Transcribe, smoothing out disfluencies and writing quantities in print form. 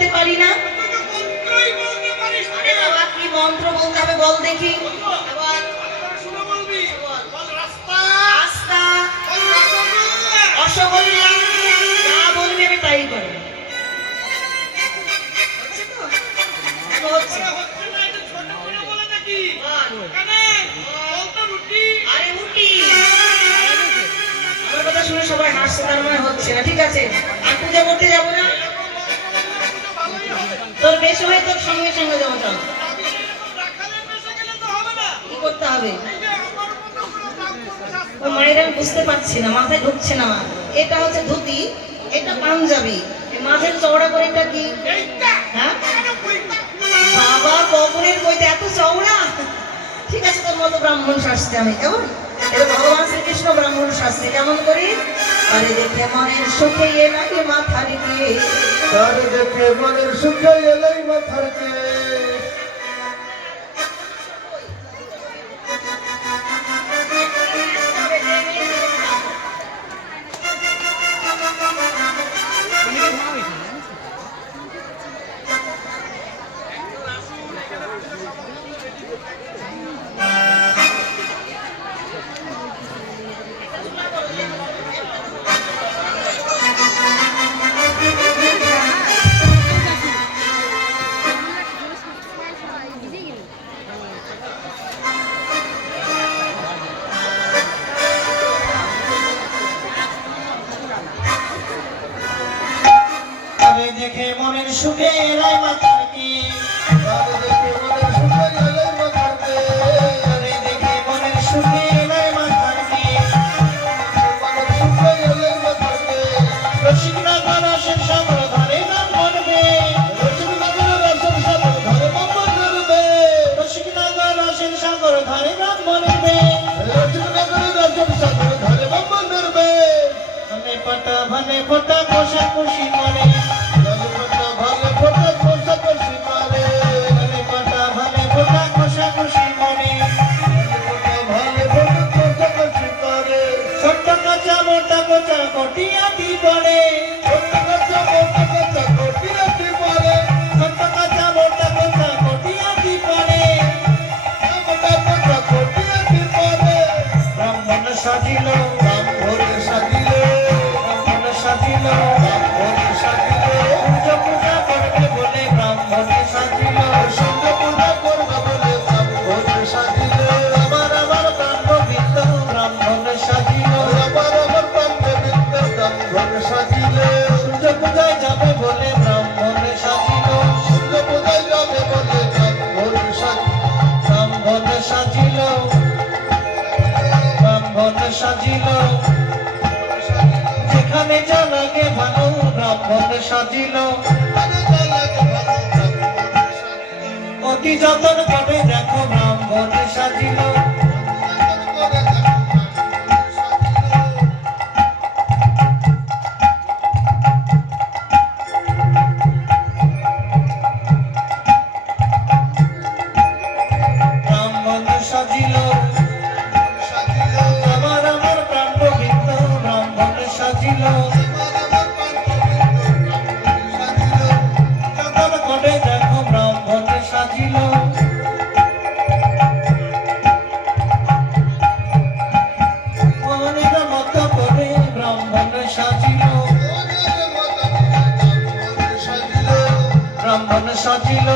করতে পারি না? কি মন্ত্র বলতে হবে বল দেখি। আস্তা, অসগোল্লা, যা বলবি আমি তাই করবো। আমার কথা শুনে সবাই হাসছে, তার মানে হচ্ছে না। ঠিক আছে, আর পূজা করতে যাবো না। তোর বেশ হয়ে তোর সঙ্গে সঙ্গে যাবো। চল, কি করতে হবে? ও মায়ের আমি বুঝতে পারছি না, মাথায় ঢুকছে না। এটা হচ্ছে ধুতি, এটা পাঞ্জাবি, মাঝের চওড়া করে এটা কি? হ্যাঁ বাবা, কবরের বইতে এত চওড়া? ঠিক আছে, তোর মতো ব্রাহ্মণ শাস্ত্রে আমি কেমন, এটা ভগবান শ্রীকৃষ্ণ ব্রাহ্মণ শাস্ত্রে কেমন করি? আরে দেখে মনের সুখে এলাই মাথার কে, আরে দেখে মনের সুখে এলাই মাথার কে। দেখে মনের সুখে এলাই মাথার কে, দেখে মনের সুখে এলাই মাথার কে। দেখে মনের সুখে এলাই মাথার কে। মনের সুখে এলাই মাথার কে। রসিকনগর রসের সাগর ধারে নাম মরবে, রসিকনগর রসের সাগর ধারে নাম মরবে, রসিকনগর রসের সাগর ধারে নাম মরবে। রসিকনগর রসের সাগর ধারে নাম মরবে। ভালে ফোটা ভালে ফোটা কষা কষি মরে, ভালে ফোটা কষা কষি মারে, ভালে ফোটা ভালে ফোটা কষা কষি মরে। ভালে ফোটা কষা কষি মারে। ছোট্ট কাঁচা মোটা কোচা কটিয়াটি পড়ে, ছোট্ট কাঁচা মোটা কাঁচা কটিয়াটি পড়ে, ছোট্ট কাঁচা মোটা কোচা কটিয়াটি পড়ে। মোটা কাঁচা কটিয়াটি পড়ে। ব্রাহ্মণ সাজিল, ব্রাহ্মণ সাজিল, ব্রাহ্মণ সাজিল, ব্রাহ্মণ সাজিল, সূর্য পূজা করবে বলে ব্রাহ্মণ সাজিল। সূর্য পূজা করবে বলে ব্রাহ্মণ সাজিল। আমার আমার প্রাণবৃন্দ ব্রাহ্মণ সাজিল। আমার প্রাণবৃন্দ ব্রাহ্মণ সাজিল। সূর্য পূজায় যাবে বলে ব্রাহ্মণ সাজিল। সূর্য পূজায় যাবে বলে ব্রাহ্মণ সাজিল। ব্রাহ্মণ সাজিল, ব্রাহ্মণ সাজিল, যেখানে যা লাগে ভালো ব্রাহ্মণ সাজিল। অতি যতন করে দেখো ব্রাহ্মণ সাজিল। ব্রাহ্মণ সাজিল, আমার আমার প্রাণবৃন্দ ব্রাহ্মণ সাজিল। যতন করে দেখো ব্রাহ্মণ সাজিল। মনের মতো করে ব্রাহ্মণ সাজিল। ব্রাহ্মণ সাজিল,